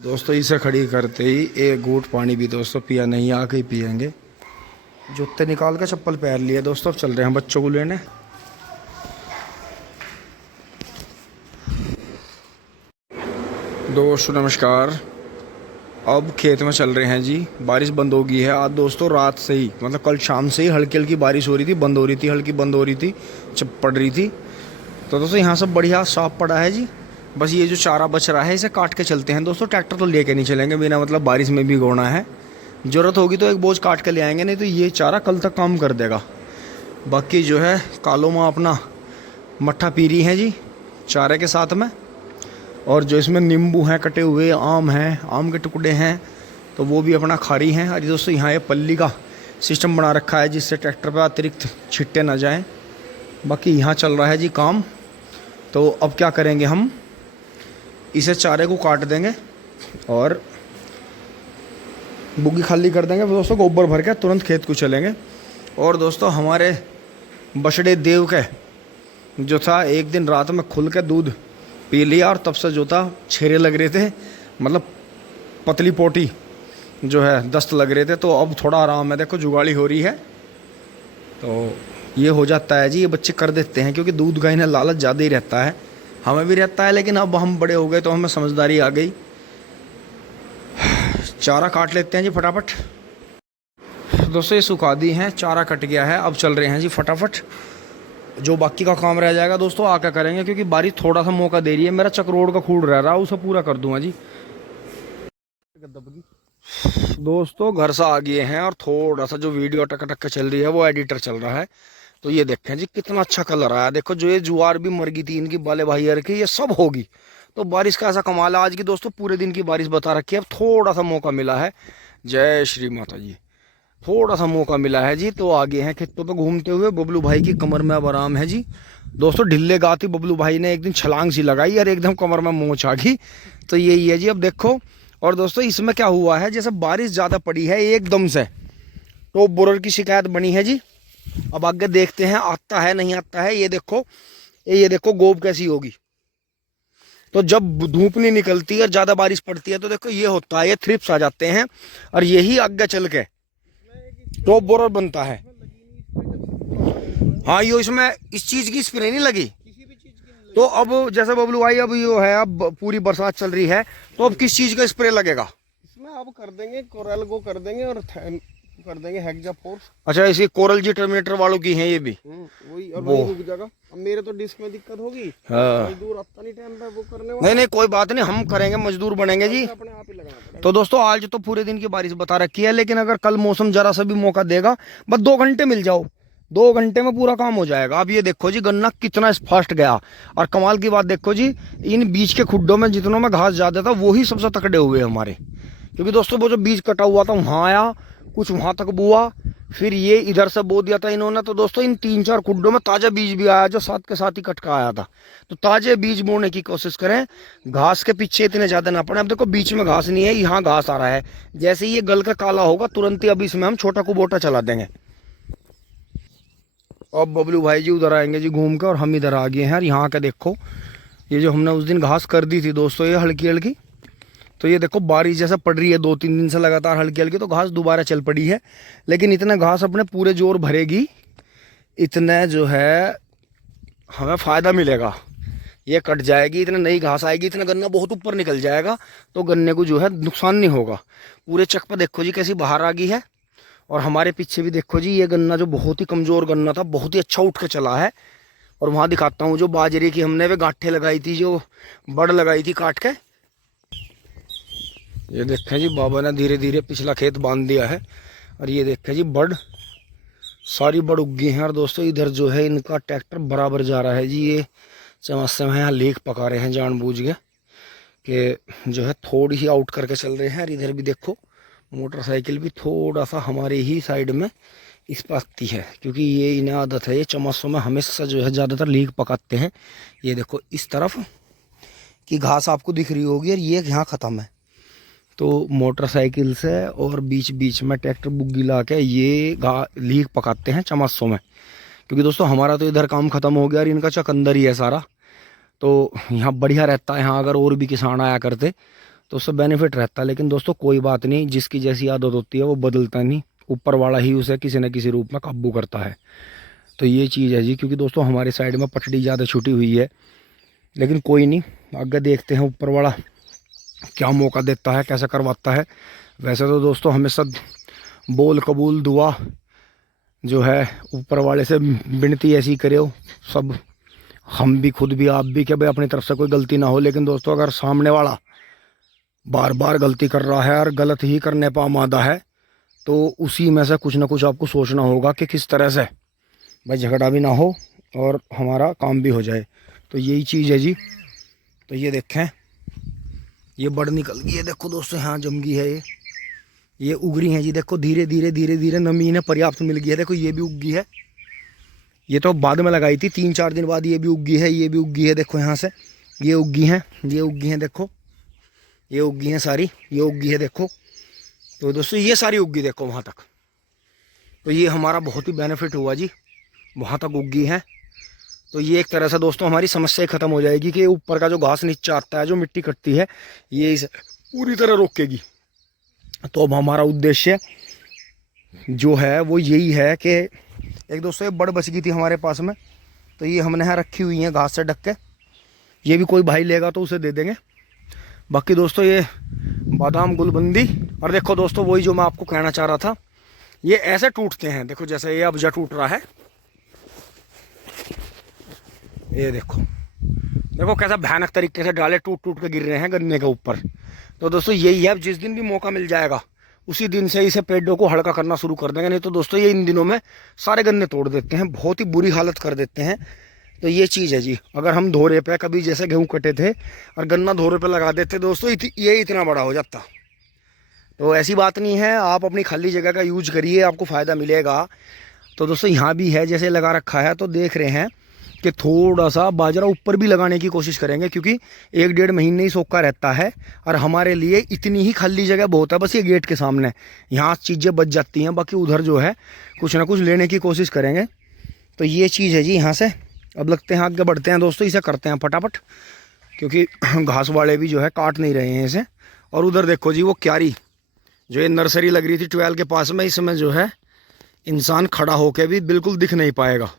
दोस्तों इसे खड़ी करते ही एक घूंट पानी भी दोस्तों पिया नहीं, आके ही पियेंगे। जूते निकाल के चप्पल पहन लिए दोस्तों, अब चल रहे हैं बच्चों को लेने। दोस्तों नमस्कार। अब खेत में चल रहे हैं जी। बारिश बंद हो गई है आज दोस्तों, रात से ही मतलब कल शाम से ही हल्की हल्की बारिश हो रही थी, बंद हो रही थी, हल्की बंद हो रही थी, जब पड़ रही थी। तो दोस्तों यहाँ सब बढ़िया साफ पड़ा है जी। बस ये जो चारा बच रहा है इसे काट के चलते हैं दोस्तों। ट्रैक्टर तो लेके नहीं चलेंगे, बिना मतलब बारिश में भी गोना है। ज़रूरत होगी तो एक बोझ काट के ले आएंगे, नहीं तो ये चारा कल तक काम कर देगा। बाकी जो है कालो माँ अपना मट्ठा पी रही हैं जी चारे के साथ में। और जो इसमें नींबू हैं कटे हुए, आम हैं, आम के टुकड़े हैं, तो वो भी अपना खा रही हैं। अरे दोस्तों यहाँ ये पल्ली का सिस्टम बना रखा है जिससे ट्रैक्टर पर अतिरिक्त छिट्टे ना जाएं। बाकी यहाँ चल रहा है जी काम। तो अब क्या करेंगे, हम इसे चारे को काट देंगे और बुग्गी खाली कर देंगे दोस्तों, गोबर भर के तुरंत खेत को चलेंगे। और दोस्तों हमारे बछड़े देव के जो था, एक दिन रात में खुल के दूध पी लिया और तब से जो था छेरे लग रहे थे, मतलब पतली पोटी जो है दस्त लग रहे थे। तो अब थोड़ा आराम है, देखो जुगाड़ी हो रही है। तो ये हो जाता है जी, ये बच्चे कर देते हैं क्योंकि दूध का इन्हें लालच ज़्यादा ही रहता है, हमें भी रहता है, लेकिन अब हम बड़े हो गए तो हमें समझदारी आ गई। चारा काट लेते हैं जी फटाफट। दोस्तों ये सुखा दी हैं, चारा कट गया है, अब चल रहे हैं जी फटाफट। जो बाकी का काम रह जाएगा दोस्तों आके करेंगे, क्योंकि बारिश थोड़ा सा मौका दे रही है। मेरा चक्रोड का खूड रह रहा है, उसे पूरा कर दूंगा जी। दोस्तों घर से आ गए हैं और थोड़ा सा जो वीडियो टक टक चल रही है वो एडिटर चल रहा है। तो ये देखें जी कितना अच्छा कलर आया। देखो जो ये जुआर भी मर गई थी इनकी बाले भाई यार की, ये सब होगी। तो बारिश का ऐसा कमाल है आज की दोस्तों, पूरे दिन की बारिश बता रखी है। अब थोड़ा सा मौका मिला है, जय श्री माता जी, थोड़ा सा मौका मिला है जी। तो आगे हैं खेतों पे घूमते हुए। बबलू भाई की कमर में अब आराम है जी। दोस्तों ढिल्ले गाती बबलू भाई ने एक दिन छलांग सी लगाई और एकदम कमर में मोच आ गई। तो यही है जी, अब देखो। और दोस्तों इसमें क्या हुआ है, जैसे बारिश ज़्यादा पड़ी है एकदम से, टॉप बोरर की शिकायत बनी है जी। अब आगे देखते हैं आता है नहीं आता है। ये देखो गोब कैसी होगी। तो जब धूप नहीं निकलती और ज़्यादा बारिश पड़ती है तो देखो ये होता है, ये थ्रिप्स आ जाते हैं और यही आगे चल के टॉप बोरर बनता है। हाँ ये इसमें इस चीज़ की स्प्रे नहीं लगी। तो अब जैसे बबलू भाई अब ये है, अब पूरी बरसात चल रही है, तो अब किस चीज़ का स्प्रे लगेगा इसमें? अब कर देंगे कोरल को कर देंगे और कर देंगे हेक्सा फोर्स। अच्छा इसी कोरल जी टर्मिनेटर वालों की हैं ये भी। वही और वही रुक जाएगा। अब मेरे तो डिस्क में दिक्कत होगी, मजदूर आता नहीं टाइम पे वो करने वाला। नहीं कोई बात नहीं, हम करेंगे, मजदूर बनेंगे जी। अपने आप ही लगाना पड़ेगा। तो दोस्तों आज तो पूरे दिन की बारिश बता रखी है, लेकिन अगर कल मौसम जरा सा भी मौका देगा, बस 2 घंटे मिल जाओ, 2 घंटे में पूरा काम हो जाएगा। अब ये देखो जी गन्ना कितना फास्ट गया। और कमाल की बात देखो जी, इन बीच के खुड्डों में जितनों में घास ज्यादा था वही सबसे तकड़े हुए हमारे। क्योंकि दोस्तों वो जो बीज कटा हुआ था वहां आया, कुछ वहां तक बुआ, फिर ये इधर से बो दिया था इन्होंने। तो दोस्तों इन 3-4 खुड्डों में ताजा बीज भी आया, जो साथ के साथ ही कटका आया था। तो ताजे बीज बोने की कोशिश करें, घास के पीछे इतने ज्यादा ना पड़े। अब देखो बीच में घास नहीं है, यहाँ घास आ रहा है। जैसे ही ये गल का काला होगा तुरंत ही अब इसमें हम छोटा कुबोटा चला देंगे। अब बबलू भाई जी उधर आएंगे जी घूम के, और हम इधर आ गए हैं। और यहाँ के देखो ये जो हमने उस दिन घास कर दी थी दोस्तों, ये हल्की हल्की, तो ये देखो बारिश जैसा पड़ रही है 2-3 दिन से लगातार हल्की हल्की, तो घास दोबारा चल पड़ी है। लेकिन इतना घास अपने पूरे जोर भरेगी, इतने जो है हमें फ़ायदा मिलेगा। ये कट जाएगी, इतने नई घास आएगी, इतना गन्ना बहुत ऊपर निकल जाएगा, तो गन्ने को जो है नुकसान नहीं होगा। पूरे चक पर देखो जी कैसी बाहर आ गई है। और हमारे पीछे भी देखो जी, ये गन्ना जो बहुत ही कमज़ोर गन्ना था, बहुत ही अच्छा उठ के चला है। और वहाँ दिखाता हूँ जो बाजरे की हमने वे गांठें लगाई थी, जो बड़ लगाई थी काट के। ये देखें जी बाबा ने धीरे धीरे पिछला खेत बांध दिया है। और ये देखें जी बड़, सारी बड़ उग गई हैं। और दोस्तों इधर जो है इनका ट्रैक्टर बराबर जा रहा है जी। ये समस्या में यहाँ लीक पका रहे हैं जानबूझ के, कि जो है थोड़ी ही आउट करके चल रहे हैं। और इधर भी देखो मोटरसाइकिल भी थोड़ा सा हमारे ही साइड में इस पकती है, क्योंकि ये इन्हें आदत है, ये चमसों में हमेशा जो है ज़्यादातर लीक पकाते हैं। ये देखो इस तरफ की घास आपको दिख रही होगी और ये यहाँ ख़त्म है। तो मोटरसाइकिल से और बीच बीच में ट्रैक्टर बुग्गी ला के ये लीक पकाते हैं चमसों में। क्योंकि दोस्तों हमारा तो इधर काम ख़त्म हो गया और इनका चक अंदर ही है सारा। तो यहाँ बढ़िया रहता है। यहाँ अगर और भी किसान आया करते तो उससे बेनिफिट रहता है। लेकिन दोस्तों कोई बात नहीं, जिसकी जैसी आदत होती है वो बदलता नहीं, ऊपर वाला ही उसे किसी न किसी रूप में काबू करता है। तो ये चीज़ है जी। क्योंकि दोस्तों हमारे साइड में पटड़ी ज़्यादा छुटी हुई है, लेकिन कोई नहीं, आगे देखते हैं ऊपर वाला क्या मौका देता है, कैसा करवाता है। वैसे तो दोस्तों हमेशा बोल कबूल दुआ जो है ऊपर वाले से विनती ऐसी करे हो सब, हम भी खुद भी आप भी, कि भाई अपनी तरफ से कोई गलती ना हो। लेकिन दोस्तों अगर सामने वाला बार बार गलती कर रहा है और गलत ही करने पर आमादा है, तो उसी में से कुछ ना कुछ आपको सोचना होगा कि किस तरह से भाई झगड़ा भी ना हो और हमारा काम भी हो जाए। तो यही चीज़ है जी। तो ये देखें, ये बड़ निकल गई है, देखो दोस्तों यहाँ जम गई है, ये उगरी है जी। देखो धीरे धीरे धीरे धीरे नमी इन्हें पर्याप्त मिल गई है। देखो ये भी उग गई है, ये तो बाद में लगाई थी, 3-4 दिन बाद ये भी उग गई है, ये भी उग गई है। देखो यहाँ से ये उग गई हैं, ये उग गई हैं, देखो ये उग गई हैं सारी, ये उग गई है देखो। तो दोस्तों ये सारी उग गई देखो वहाँ तक। तो ये हमारा बहुत ही बेनिफिट हुआ जी, वहाँ तक उग गई हैं। तो ये एक तरह से दोस्तों हमारी समस्या ख़त्म हो जाएगी कि ऊपर का जो घास नीचे आता है, जो मिट्टी कटती है, ये इसे पूरी तरह रोकेगी। तो अब हमारा उद्देश्य जो है वो यही है कि एक दोस्तों ये बड़ बच गई थी हमारे पास में, तो ये हमने यहाँ रखी हुई है घास से ढक के। ये भी कोई भाई लेगा तो उसे दे देंगे। बाकी दोस्तों ये बादाम गुलबंदी, और देखो दोस्तों वही जो मैं आपको कहना चाह रहा था, ये ऐसे टूटते हैं। देखो जैसे ये अबजा टूट रहा है, ये देखो देखो कैसा भयानक तरीके से डाले टूट टूट के गिर रहे हैं गन्ने के ऊपर। तो दोस्तों यही है, जिस दिन भी मौका मिल जाएगा उसी दिन से इसे पेड़ों को हल्का करना शुरू कर देंगे। नहीं तो दोस्तों ये इन दिनों में सारे गन्ने तोड़ देते हैं, बहुत ही बुरी हालत कर देते हैं। तो ये चीज़ है जी। अगर हम धोरे पे कभी जैसे गेहूं कटे थे और गन्ना धोरे पे लगा देते दोस्तों, ये इतना बड़ा हो जाता। तो ऐसी बात नहीं है, आप अपनी खाली जगह का यूज करिए, आपको फ़ायदा मिलेगा। तो दोस्तों यहाँ भी है जैसे लगा रखा है, तो देख रहे हैं कि थोड़ा सा बाजरा ऊपर भी लगाने की कोशिश करेंगे, क्योंकि 1-1.5 महीने ही सोखा रहता है और हमारे लिए इतनी ही खाली जगह बहुत है। बस ये गेट के सामने यहाँ चीज़ें बच जाती हैं, बाकी उधर जो है कुछ ना कुछ लेने की कोशिश करेंगे। तो ये चीज़ है जी। यहाँ से अब लगते हैं आगे बढ़ते हैं दोस्तों, इसे करते हैं फटाफट, क्योंकि घास वाले भी जो है काट नहीं रहे हैं इसे। और उधर देखो जी वो क्यारी, जो ये नर्सरी लग रही थी ट्वेल के पास में, इसमें जो है इंसान खड़ा होकर भी बिल्कुल दिख नहीं पाएगा।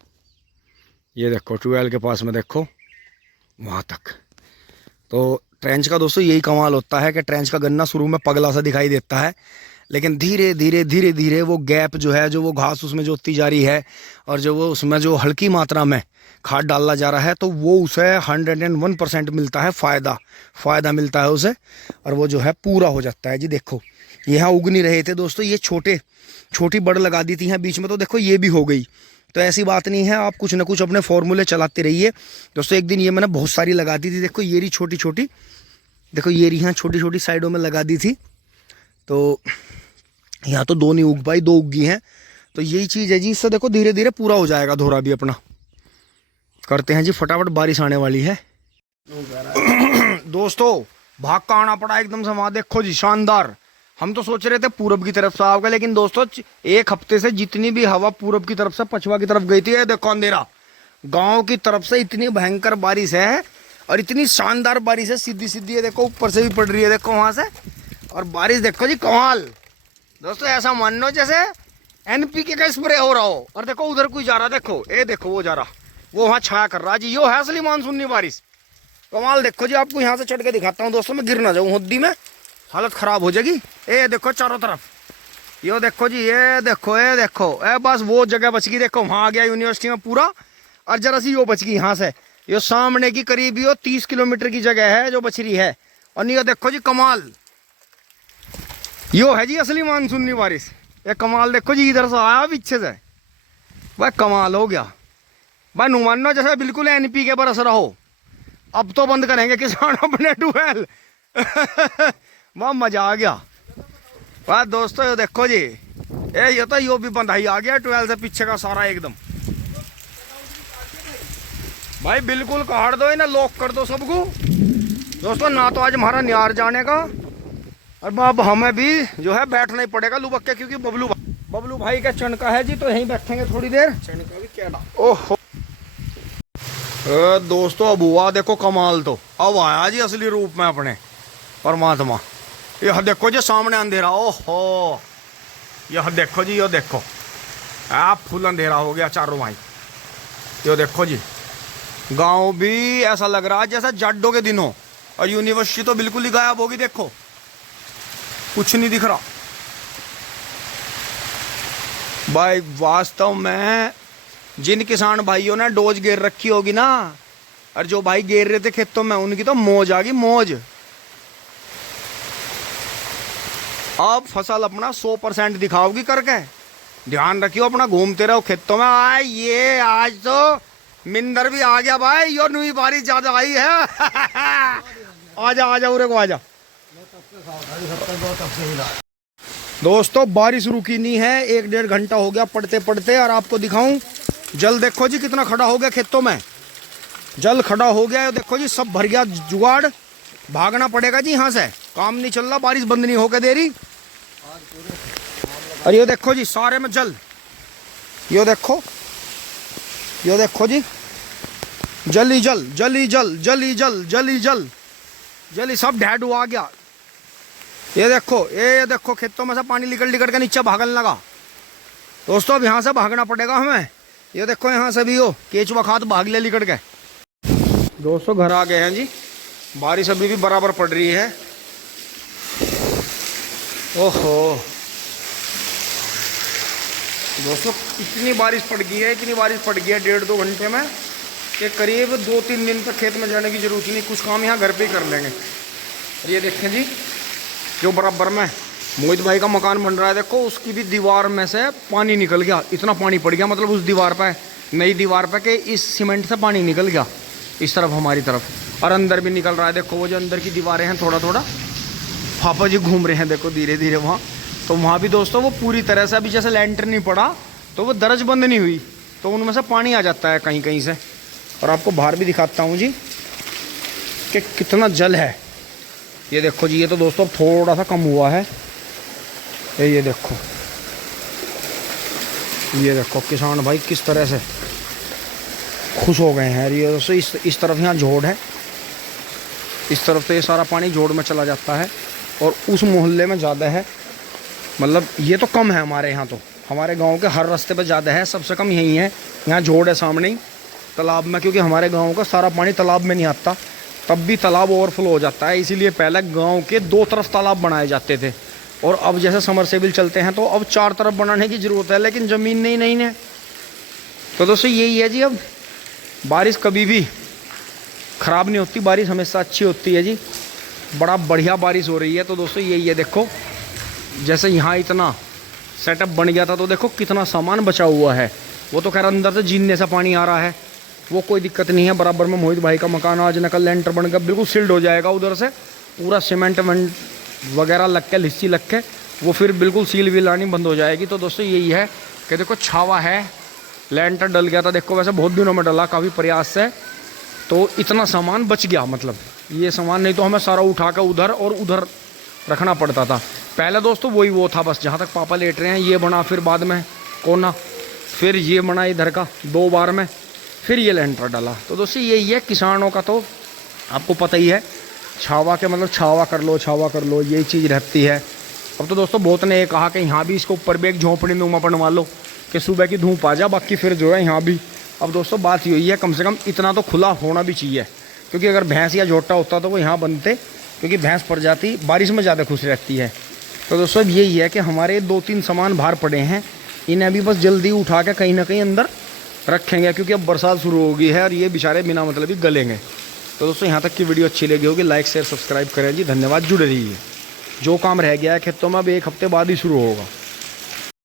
ये देखो ट्वेल के पास में देखो वहाँ तक। तो ट्रेंच का दोस्तों यही कमाल होता है कि ट्रेंच का गन्ना शुरू में पगला सा दिखाई देता है, लेकिन धीरे धीरे धीरे धीरे वो गैप जो है, जो वो घास उसमें जोतती जा रही है और जो वो उसमें जो हल्की मात्रा में खाद डालना जा रहा है, तो वो उसे 101% मिलता है फ़ायदा मिलता है उसे, और वो जो है पूरा हो जाता है जी। देखो यहाँ उग नहीं रहे थे दोस्तों, ये छोटी बड़ लगा दी थी यहाँ बीच में, तो देखो ये भी हो गई। तो ऐसी बात नहीं है, आप कुछ ना कुछ अपने फॉर्मूले चलाते रहिए दोस्तों। एक दिन ये मैंने बहुत सारी लगा दी थी, देखो ये रही छोटी, देखो ये रही यहाँ छोटी साइडों में लगा दी थी। तो यहाँ तो 2 नहीं उग पाई, 2 उगी हैं। तो यही चीज़ है जी, इससे देखो धीरे धीरे पूरा हो जाएगा धोरा भी अपना। करते हैं जी फटाफट, बारिश आने वाली है। दोस्तों भाग का आना पड़ा एकदम से, वहाँ देखो जी शानदार। हम तो सोच रहे थे पूरब की तरफ से आओगे, लेकिन दोस्तों 1 हफ्ते से जितनी भी हवा पूरब की तरफ से पछवा की तरफ गई थी, ये देखो अंधेरा गांव की तरफ से इतनी भयंकर बारिश है, और इतनी शानदार बारिश है, सीधी है देखो, ऊपर से भी पड़ रही है देखो वहां से। और बारिश देखो जी कमाल दोस्तों, ऐसा मान लो जैसे NPK का स्प्रे हो रहा हो। और देखो उधर कोई जा रहा, देखो ये देखो वो जा रहा, वो वहाँ छाया कर रहा जी। यो है असली मानसूनी बारिश, कमाल। देखो जी आपको यहाँ से चढ़ के दिखाता हूँ दोस्तों, मैं गिर ना जाऊँ हुद्दी में, हालत खराब हो जाएगी। ये देखो चारों तरफ, यो देखो जी, ये देखो ए बस वो जगह बच गई, देखो वहाँ आ गया यूनिवर्सिटी में पूरा। और जरा सी यो बच गई यहाँ से, यो सामने की करीब यो 30 किलोमीटर की जगह है जो बच रही है। और ये देखो जी कमाल, यो है जी असली मानसूनी बारिश। ये कमाल देखो जी, इधर से आया पीछे से, भाई कमाल हो गया भाई। नुमानो जैसे बिल्कुल NPK बरस रहा हो। अब तो बंद करेंगे किसान अपने ट्यूबवेल। वाह मजा आ गया वाह दोस्तों। ये देखो जी, ये तो यो भी बंधाई आ गया ट्वेल्व से पीछे का सारा एकदम। भाई बिल्कुल काट दो इन्हें, लॉक कर दो सबको दोस्तों। ना तो आज हमारा न्यार जाने का, और अब हमें भी जो है बैठना ही पड़ेगा लुबक्के, क्योंकि बबलू भाई का चणका है जी, तो यहीं बैठेंगे थोड़ी देर। चणका भी क्या ओहो दोस्तों, अब हुआ देखो कमाल। तो अब आया जी असली रूप में अपने, परमात्मा। यह देखो जी सामने अंधेरा, ओहो यह देखो जी, यो देखो आप फुल अंधेरा हो गया चारों भाई। यो देखो जी गांव भी ऐसा लग रहा है जैसा जाडो के दिन हो, और यूनिवर्सिटी तो बिल्कुल ही गायब होगी। देखो कुछ नहीं दिख रहा भाई। वास्तव में जिन किसान भाइयों ने डोज घेर रखी होगी ना, और जो भाई घेर रहे थे खेतों में, उनकी तो मौज आ गई, मौज। अब फसल अपना 100% दिखाओगी करके। ध्यान रखियो अपना, घूमते रहो खेतों में। आए ये आज तो मिंदर भी आ गया भाई, यो नई बारिश ज्यादा आई है। आजा आजा उरे को आजा। दोस्तों बारिश रुकी नहीं है, 1-1.5 घंटा हो गया पड़ते पड़ते। और आपको दिखाऊं जल, देखो जी कितना खड़ा हो गया खेतों में, जल खड़ा हो गया। देखो जी सब भर गया जुगाड़, भागना पड़ेगा जी यहाँ से, काम नहीं चल रहा, बारिश बंद नहीं होकर दे रही। और ये देखो जी सारे में जल, ये देखो जी जल ही जल, जल ही जल, जल ही जल, जल ही जल, जल ही सब ढैड हुआ गया। ये देखो खेतों में से पानी निकल के नीचे भागने लगा। दोस्तों अब यहाँ से भागना पड़ेगा हमें। ये देखो यहाँ से भी हो केचुआ खाद भाग ले लिकड़ के। दोस्तों घर आ गए हैं जी, बारिश अभी भी बराबर पड़ रही है। ओहो दोस्तों इतनी बारिश पड़ गई है, इतनी बारिश पड़ गई है 1.5-2 घंटे में, कि करीब 2-3 दिन तक खेत में जाने की जरूरत नहीं, कुछ काम यहाँ घर पे ही कर लेंगे। और ये देखें जी जो बराबर में मोहित भाई का मकान बन रहा है, देखो उसकी भी दीवार में से पानी निकल गया, इतना पानी पड़ गया। मतलब उस दीवार पे, नई दीवार पे के इस सीमेंट से पानी निकल गया इस तरफ हमारी तरफ, और अंदर भी निकल रहा है। देखो वो जो अंदर की दीवारें हैं थोड़ा थोड़ा पापा जी घूम रहे हैं देखो धीरे धीरे वहाँ, तो वहाँ भी दोस्तों वो पूरी तरह से अभी जैसे लेंटर नहीं पड़ा तो वो दरज बंद नहीं हुई, तो उनमें से पानी आ जाता है कहीं कहीं से। और आपको बाहर भी दिखाता हूँ जी कि कितना जल है। ये देखो जी, ये तो दोस्तों थोड़ा सा कम हुआ है। ये देखो किसान भाई किस तरह से खुश हो गए हैं। ये दोस्तों इस तरफ यहाँ जोड़ है, इस तरफ तो ये सारा पानी जोड़ में चला जाता है, और उस मोहल्ले में ज़्यादा है। मतलब ये तो कम है हमारे यहाँ, तो हमारे गांव के हर रास्ते पे ज़्यादा है, सबसे कम यही है। यहाँ जोड़ है सामने ही तालाब में, क्योंकि हमारे गांव का सारा पानी तालाब में नहीं आता, तब भी तालाब ओवरफ्लो हो जाता है। इसीलिए पहले गांव के 2 तरफ तालाब बनाए जाते थे, और अब जैसे समरसेबिल चलते हैं तो अब 4 तरफ बनाने की ज़रूरत है, लेकिन ज़मीन नहीं है। तो दोस्तों यही है जी, अब बारिश कभी भी ख़राब नहीं होती, बारिश हमेशा अच्छी होती है जी। बड़ा बढ़िया बारिश हो रही है। तो दोस्तों यही है, देखो जैसे यहाँ इतना सेटअप बन गया था, तो देखो कितना सामान बचा हुआ है। वो तो खैर अंदर से जीने से पानी आ रहा है, वो कोई दिक्कत नहीं है। बराबर में मोहित भाई का मकान आज नकल लेंटर बनकर बिल्कुल सील्ड हो जाएगा, उधर से पूरा सीमेंट वगैरह लग के, लिस्सी लग के, वो फिर बिल्कुल सील वील आनी बंद हो जाएगी। तो दोस्तों यही है कि देखो छावा है, लेंटर डल गया था, देखो वैसे बहुत दिनों में डला काफ़ी प्रयास से, तो इतना सामान बच गया। मतलब ये सामान नहीं तो हमें सारा उठा कर उधर और उधर रखना पड़ता था। पहले दोस्तों वो था बस, जहाँ तक पापा लेट रहे हैं ये बना, फिर बाद में कोना, फिर ये बना इधर का 2 बार में, फिर ये लेंटर डाला। तो दोस्तों यही है किसानों का, तो आपको पता ही है, छावा के मतलब छावा कर लो यही चीज़ रहती है। अब तो दोस्तों बहुत ने ये कहा कि यहाँ भी इसको ऊपर भी एक झोंपड़ी नुमा बनवा लो कि सुबह की धूप आ जा, बाकी फिर जो है यहाँ भी। अब दोस्तों बात यही है, कम से कम इतना तो खुला होना भी चाहिए, क्योंकि अगर भैंस या झोटा होता तो वो यहाँ बनते, क्योंकि भैंस प्रजाति बारिश में ज़्यादा खुश रहती है। तो दोस्तों यही है कि हमारे 2-3 सामान बाहर पड़े हैं, इन्हें अभी बस जल्दी उठा के कहीं ना कहीं अंदर रखेंगे, क्योंकि अब बरसात शुरू हो गई है और ये बेचारे बिना मतलब ही गलेंगे। तो दोस्तों यहाँ तक की वीडियो अच्छी लगी होगी, लाइक शेयर सब्सक्राइब करें जी। धन्यवाद, जुड़े रहिए। जो काम रह गया है खेतों में अब 1 हफ्ते बाद ही शुरू होगा।